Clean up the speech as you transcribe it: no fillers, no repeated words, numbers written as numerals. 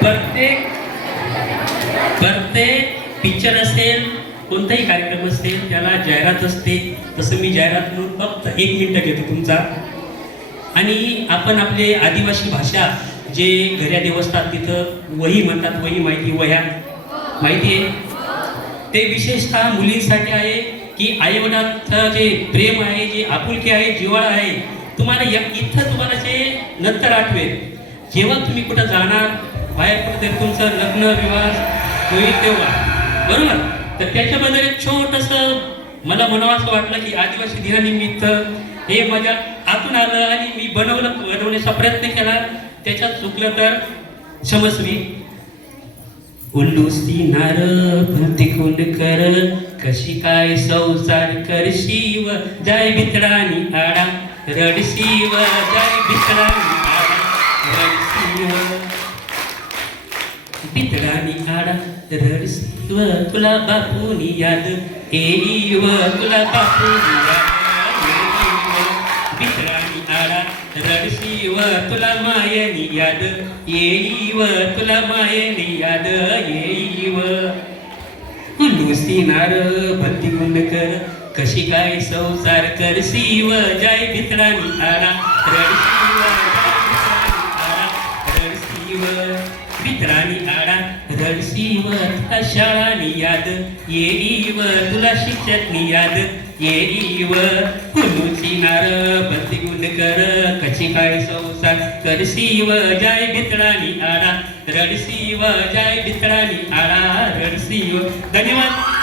प्रत्येक प्रत्येक पिक्चर असेल, कोणताही कार्यक्रम असेल, त्याला जाहिरात असते. तसं मी जाहिरात म्हणून फक्त 1 मिनिट घेतो तुमचा. आणि आपण आपले आदिवासी भाषा जे घऱ्या देवस्थान तिथं वही म्हणतात, वही माहिती, वह्या माहिती आहे. ते विशेषतः मुलींसाठी आहे की आईवडिलांचं जे प्रेम आहे, जे आपुलकी आहे, जिव्हाळा आहे, तुम्हाला इथं तुम्हाला जे नंतर आठवेल जेव्हा तुम्ही कुठं जाणार, बाहेर कुठं तुमचं लग्न विवाह होईल तेव्हा, बरोबर. तर त्याच्याबद्दल एक छोटंसं मला म्हणावं असं वाटलं की आदिवासी दिनानिमित्त हे माझ्या आतून आलं आणि मी बनवण्याचा प्रयत्न केला. त्याच्यात चुकलं तर क्षमस्वी. उल्लूसी नार भरती कर, कशी काय संसार करशीव, जाय भितडानी आडा रडशीव, जाय भितडानी आडा रडशीव, भितडानी आडा रडशीव, तुला बापूनी याद येईव, तुला बापूनी याद येईव, भितडानी आडा रडशीव, तुला मायनी याद येईव, तुला मायनी याद येईव. उल्लूसी नार भरती कर, कशी काय संसार करशीव, जाय भितडानी आडा रडशीव, रडशीव, भितडानी आडा रडशीव, तुला शाळानी याद येईव, तुला शिक्षकनी याद येईव. उल्लूसी नार भरती कर, कशी काय संसार करशीव, जाय भितडानी आडा रडशीव, जाय भितडानी आडा रडशीव. धन्यवाद.